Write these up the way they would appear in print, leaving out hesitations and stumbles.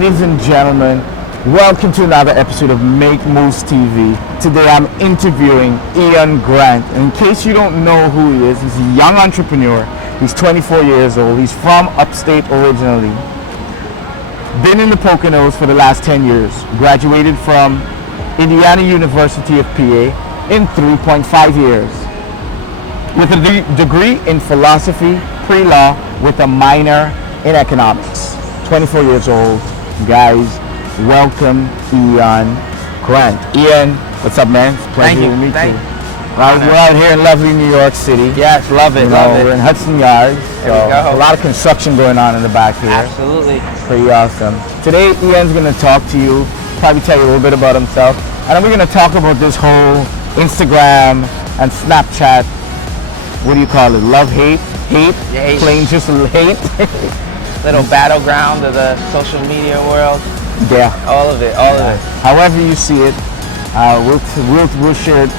Ladies and gentlemen, welcome to another episode of Make Moves TV. Today I'm interviewing Ian Grant. In case you don't know who he is, he's a young entrepreneur. He's 24 years old. He's from upstate originally. Been in the Poconos for the last 10 years. Graduated from Indiana University of PA in 3.5 years. With a degree in philosophy, pre-law, with a minor in economics. 24 years old. Guys, welcome Ian Grant. Ian, what's up, man? It's a pleasure to meet you. We're out here in lovely New York City. Yes, love it, love it. We're in Hudson Yards. There we go. A lot of construction going on in the back here. Absolutely. Pretty awesome. Today, Ian's going to talk to you, probably tell you a little bit about himself, and then we're going to talk about this whole Instagram and Snapchat. What do you call it? Love, hate? Hate? Yeah, hate. Plain just hate? Little battleground of the social media world. Yeah. All of it, all of it. However you see it, we'll share it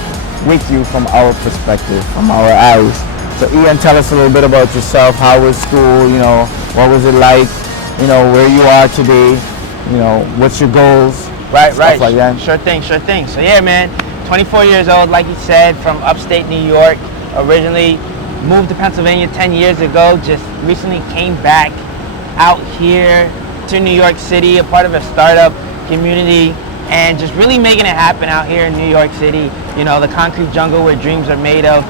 with you from our perspective, from our eyes. So Ian, tell us a little bit about yourself. How was school? What was it like? Where you are today. What's your goals? Right. Like that. Sure thing. So yeah, man, 24 years old, like you said, from upstate New York. Originally moved to Pennsylvania 10 years ago. Just recently came back out here to New York City, a part of a startup community, and just really making it happen out here in New York City. The concrete jungle where dreams are made of.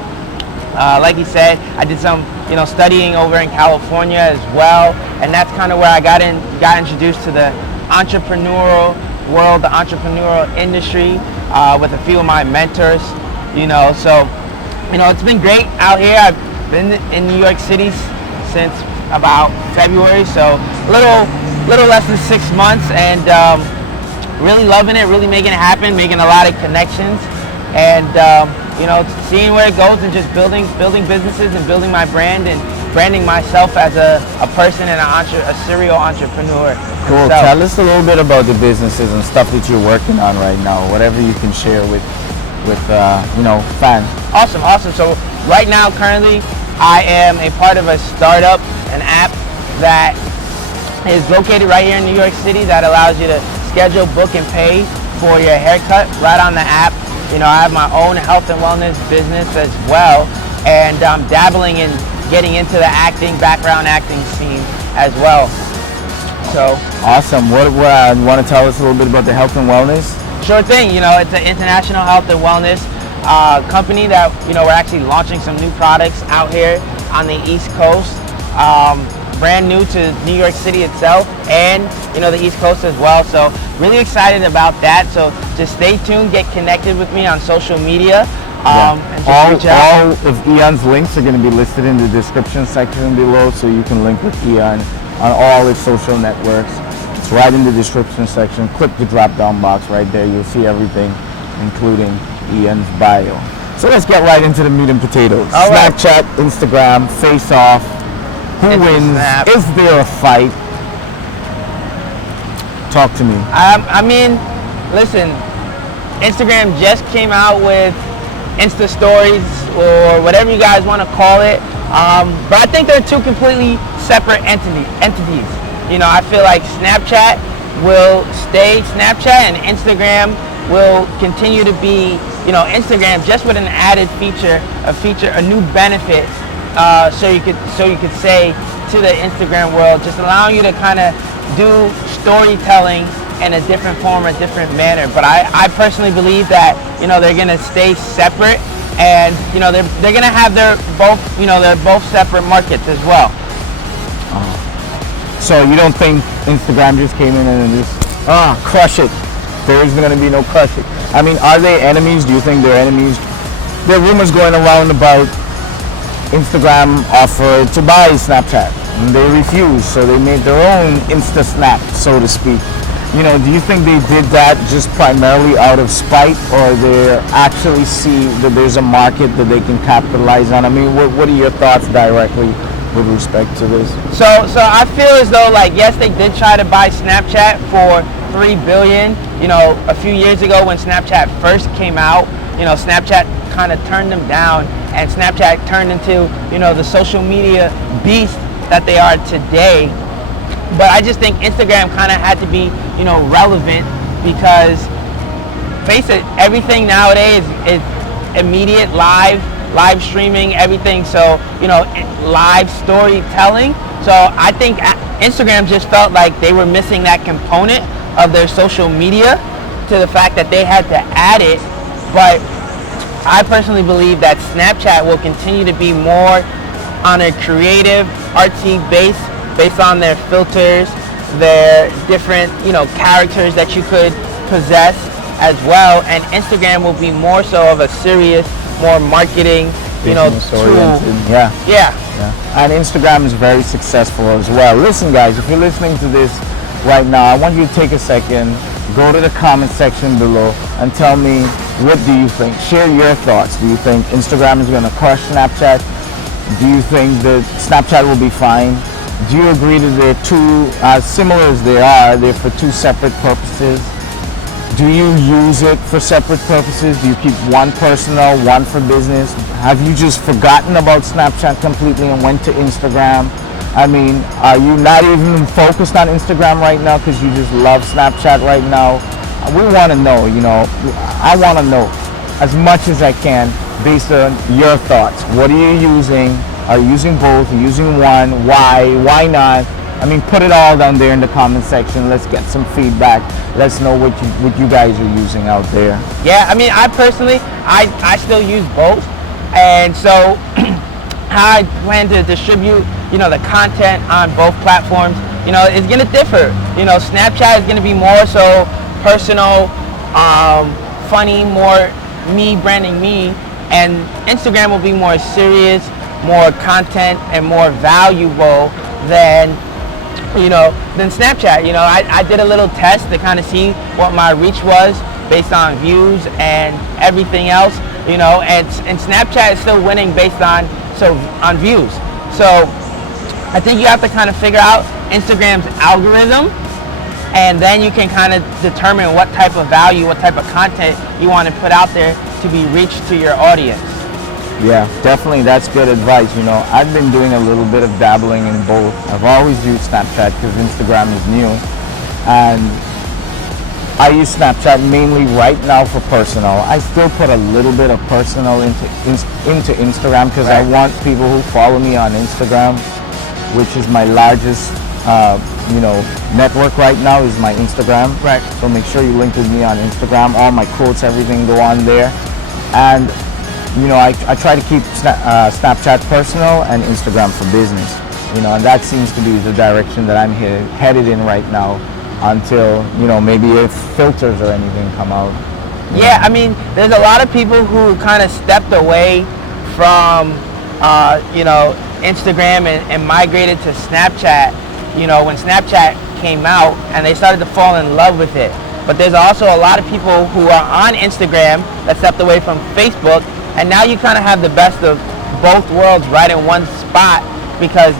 Like you said, I did some, studying over in California as well, and that's kind of where I got introduced to the entrepreneurial world, the entrepreneurial industry, with a few of my mentors. So it's been great out here. I've been in New York City since about February, so little less than 6 months, and really loving it, really making it happen, making a lot of connections, and seeing where it goes, and just building businesses and building my brand and branding myself as a person and a serial entrepreneur. Cool. So, tell us a little bit about the businesses and stuff that you're working on right now, whatever you can share with fans. Awesome. So right now, currently, I am a part of a startup, an app that is located right here in New York City that allows you to schedule, book, and pay for your haircut right on the app. I have my own health and wellness business as well, and I'm dabbling in getting into the background acting scene as well. So awesome. What want to tell us a little bit about the health and wellness? Sure thing. It's an international health and wellness company that we're actually launching some new products out here on the East Coast. Brand new to New York City itself, and the East Coast as well. So really excited about that. So just stay tuned, get connected with me on social media. And just all of Ian's links are going to be listed in the description section below, so you can link with Ian on all his social networks. It's right in the description section. Click the drop down box right there. You'll see everything, including Ian's bio. So let's get right into the meat and potatoes. All right. Snapchat, Instagram, face off. Who wins? Is there a fight? Talk to me. Listen, Instagram just came out with Insta Stories, or whatever you guys want to call it. But I think they're two completely separate entities. I feel like Snapchat will stay Snapchat, and Instagram will continue to be, Instagram, just with an added feature, a new benefit. So you could say to the Instagram world, just allowing you to kind of do storytelling in a different form, a different manner. But I personally believe that they're gonna stay separate, and they're gonna have they're both separate markets as well. So you don't think Instagram just came in and just crush it? There isn't gonna be no crush it. Are they enemies? Do you think they're enemies? There are rumors going around about Instagram offered to buy Snapchat, and they refused, so they made their own Insta Snap, so to speak. Do you think they did that just primarily out of spite, or they actually see that there's a market that they can capitalize on? What are your thoughts directly with respect to this? So I feel as though, yes, they did try to buy Snapchat for $3 billion. A few years ago when Snapchat first came out, Snapchat kind of turned them down, and Snapchat turned into, the social media beast that they are today. But I just think Instagram kind of had to be, relevant because face it, everything nowadays is immediate, live streaming, everything. So, live storytelling. So I think Instagram just felt like they were missing that component of their social media to the fact that they had to add it. But I personally believe that Snapchat will continue to be more on a creative, artsy base, based on their filters, their different, characters that you could possess as well. And Instagram will be more so of a serious, more marketing, tool. Yeah. Yeah. And Instagram is very successful as well. Listen, guys, if you're listening to this right now, I want you to take a second, go to the comment section below and tell me, what do you think? Share your thoughts. Do you think Instagram is going to crush Snapchat? Do you think that Snapchat will be fine? Do you agree that they're too, as similar as they are, they're for two separate purposes? Do you use it for separate purposes? Do you keep one personal, one for business? Have you just forgotten about Snapchat completely and went to Instagram? I mean, are you not even focused on Instagram right now because you just love Snapchat right now? We want to know, I want to know as much as I can based on your thoughts. What are you using? Are you using both? Are you using one? Why? Why not? I mean, put it all down there in the comment section. Let's get some feedback. Let's know what you guys are using out there. Yeah, I mean, I personally, I still use both. And so how I plan to distribute, the content on both platforms, is going to differ. Snapchat is going to be more so personal, funny, more me branding me. And Instagram will be more serious, more content, and more valuable than Snapchat. I did a little test to kind of see what my reach was based on views and everything else, and Snapchat is still winning based on views. So I think you have to kind of figure out Instagram's algorithm, and then you can kind of determine what type of value, what type of content you want to put out there to be reached to your audience. Yeah, definitely. That's good advice. I've been doing a little bit of dabbling in both. I've always used Snapchat because Instagram is new. And I use Snapchat mainly right now for personal. I still put a little bit of personal into Instagram because I want people who follow me on Instagram, which is my largest, network right now is my Instagram. Right. So make sure you link with me on Instagram. All my quotes, everything go on there. And I try to keep Snapchat personal and Instagram for business, and that seems to be the direction that I'm headed in right now until, maybe if filters or anything come out. Yeah, I mean, there's a lot of people who kind of stepped away from, Instagram and migrated to Snapchat, when Snapchat came out, and they started to fall in love with it. But there's also a lot of people who are on Instagram that stepped away from Facebook. And now you kind of have the best of both worlds right in one spot, because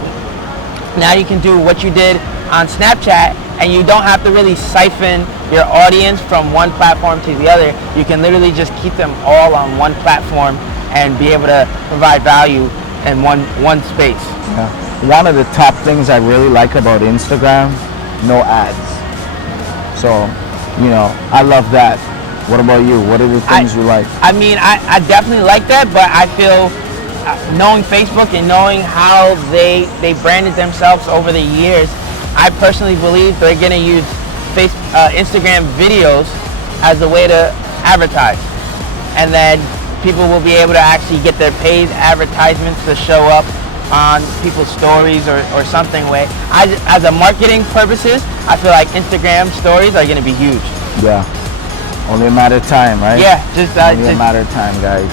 now you can do what you did on Snapchat and you don't have to really siphon your audience from one platform to the other. You can literally just keep them all on one platform and be able to provide value in one space. Yeah. One of the top things I really like about Instagram, no ads. So, I love that. What about you? What are the things you like? I mean, I definitely like that, but I feel knowing Facebook and knowing how they branded themselves over the years, I personally believe they're going to use Instagram videos as a way to advertise. And then people will be able to actually get their paid advertisements to show up on people's stories or something way. As a marketing purposes, I feel like Instagram stories are going to be huge. Yeah. Only a matter of time, right? Yeah, only a matter of time, guys.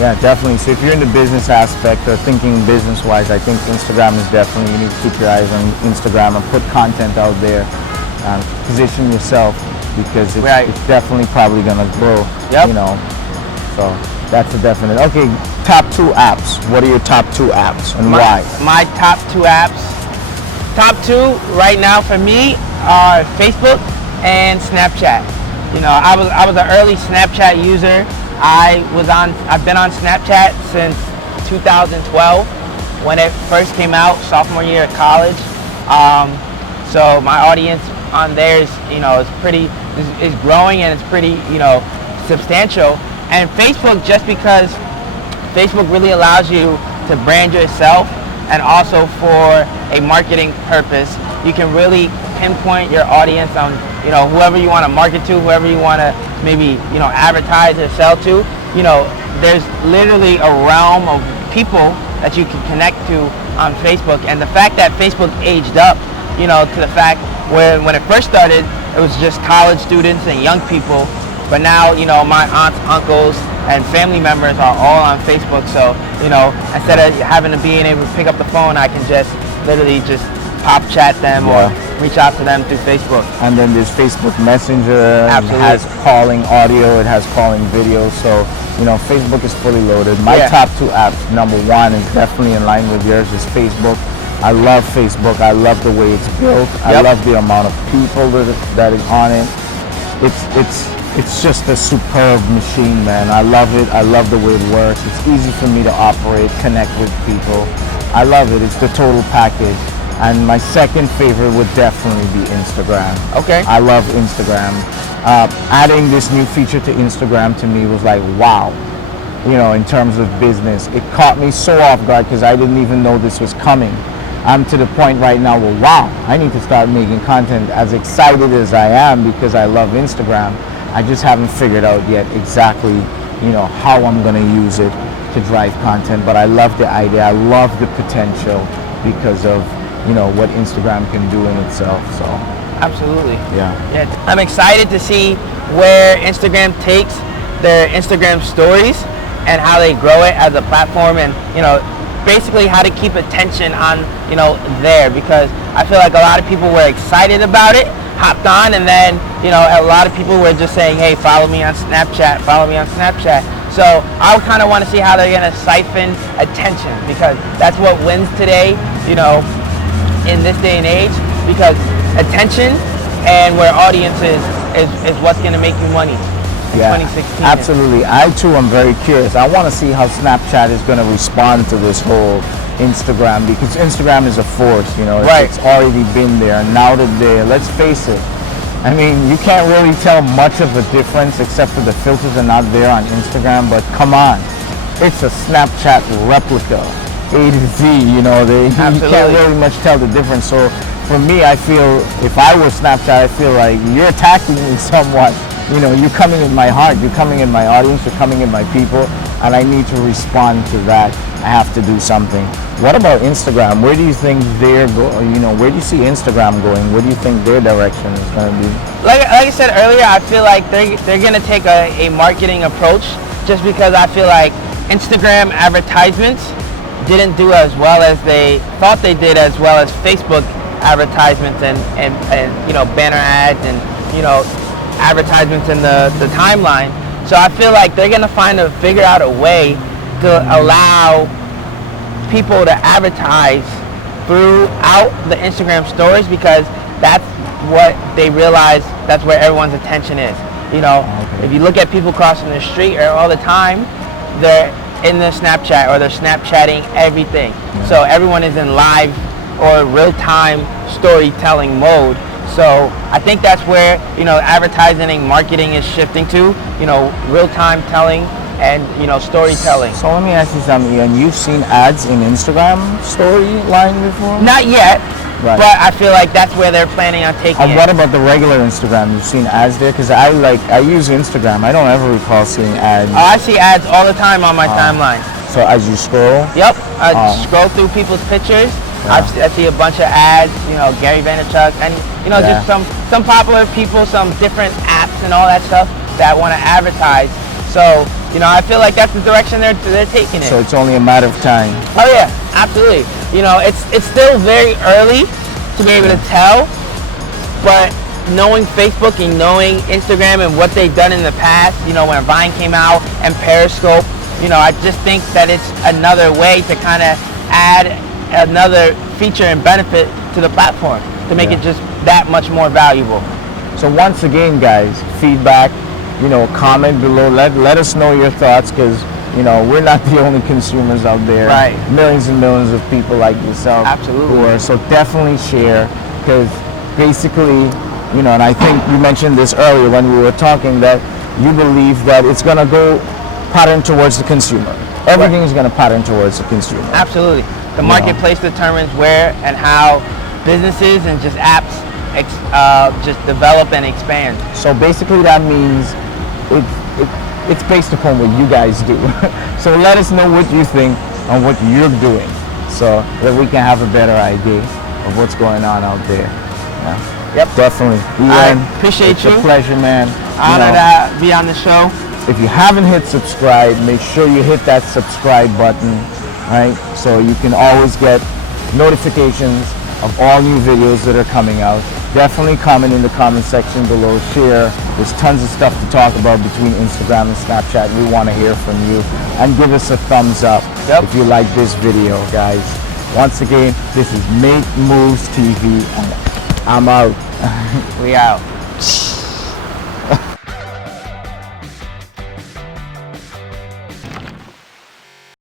Yeah, definitely. So if you're in the business aspect or thinking business-wise, I think Instagram is definitely, you need to keep your eyes on Instagram and put content out there. Position yourself because it's definitely probably going to grow. Yep. So that's a definite. Okay, top 2 apps. What are your top 2 apps and why? My top 2 apps. Top 2 right now for me are Facebook and Snapchat. I was an early Snapchat user. I've been on Snapchat since 2012 when it first came out, sophomore year of college. So my audience on there is, is growing, and it's pretty, substantial. And Facebook, just because Facebook really allows you to brand yourself, and also for a marketing purpose, you can really pinpoint your audience on, whoever you want to market to, whoever you want to maybe, advertise or sell to. There's literally a realm of people that you can connect to on Facebook. And the fact that Facebook aged up, to the fact when it first started, it was just college students and young people. But now, my aunts, uncles, and family members are all on Facebook. So, instead of having to being able to pick up the phone, I can just literally just pop chat them or reach out to them through Facebook. And then there's Facebook Messenger. Absolutely. It has calling audio, it has calling video. So, Facebook is fully loaded. My top two apps, number one is definitely in line with yours, is Facebook. I love Facebook. I love the way it's built. I love the amount of people that is on it. It's just a superb machine, man. I love it. I love the way it works. It's easy for me to operate, connect with people. I love it. It's the total package. And my second favorite would definitely be Instagram. Okay. I love Instagram. Adding this new feature to Instagram to me was like, wow. In terms of business, it caught me so off guard because I didn't even know this was coming. I'm to the point right now where, wow, I need to start making content. As excited as I am because I love Instagram, I just haven't figured out yet exactly, how I'm going to use it to drive content. But I love the idea. I love the potential because of, what Instagram can do in itself. So absolutely. Yeah. I'm excited to see where Instagram takes their Instagram stories and how they grow it as a platform, and basically how to keep attention on there, because I feel like a lot of people were excited about it, hopped on, and then a lot of people were just saying, hey, follow me on Snapchat. So I kind of want to see how they're going to siphon attention, because that's what wins today, in this day and age, because attention and where audience is what's going to make you money. Yeah, 2016. absolutely. I too am very curious. I want to see how Snapchat is going to respond to this whole Instagram, because Instagram is a force, It's already been there. Now that let's face it, I mean, you can't really tell much of a difference except for the filters are not there on Instagram, but come on, it's a Snapchat replica, A to Z, you can't really much tell the difference. So for me, I feel if I were Snapchat, I feel like you're attacking me somewhat. You're coming in my heart, you're coming in my audience, you're coming in my people, and I need to respond to that. I have to do something. What about Instagram? Where do you think they're going? Where do you see Instagram going? What do you think their direction is going to be? Like I said earlier, I feel like they're going to take a marketing approach, just because I feel like Instagram advertisements didn't do as well as they thought they did, as well as Facebook advertisements and banner ads and advertisements in the timeline. So I feel like they're gonna figure out a way to allow people to advertise throughout the Instagram stories, because that's what they realize, that's where everyone's attention is. If you look at people crossing the street all the time, they're in the Snapchat or they're Snapchatting everything. So everyone is in live or real-time storytelling mode. So I think that's where, advertising and marketing is shifting to, real-time telling and, storytelling. So let me ask you something, Ian. You've seen ads in Instagram storyline before? Not yet, right. But I feel like that's where they're planning on taking it. What about the regular Instagram? You've seen ads there? Because I use Instagram. I don't ever recall seeing ads. Oh, I see ads all the time on my timeline. So as you scroll? Yep, I scroll through people's pictures. I see a bunch of ads, Gary Vaynerchuk, and just some popular people, some different apps and all that stuff that want to advertise. So I feel like that's the direction they're taking it. So it's only a matter of time. Oh yeah, absolutely. It's still very early to be able to tell, but knowing Facebook and knowing Instagram and what they've done in the past, when Vine came out and Periscope, I just think that it's another way to kind of add another feature and benefit to the platform to make it just that much more valuable. So once again, guys, feedback, comment below. Let us know your thoughts, because we're not the only consumers out there. Right. Millions and millions of people like yourself. Absolutely. So definitely share, because basically, you know, and I think you mentioned this earlier when we were talking, that you believe that it's going to go pattern towards the consumer. Everything is going to pattern towards the consumer. Absolutely. The marketplace determines where and how businesses and just apps just develop and expand. So basically that means it's based upon what you guys do. So let us know what you think on what you're doing, so that we can have a better idea of what's going on out there. Yeah. Yep. Definitely. I Ian, appreciate it's you. a pleasure, man. Honored to be on the show. If you haven't hit subscribe, make sure you hit that subscribe button, right? So you can always get notifications of all new videos that are coming out. Definitely comment in the comment section below, share. There's tons of stuff to talk about between Instagram and Snapchat. We want to hear from you, and give us a thumbs up if you like this video, guys. Once again, this is Make Moves TV. I'm out. We out.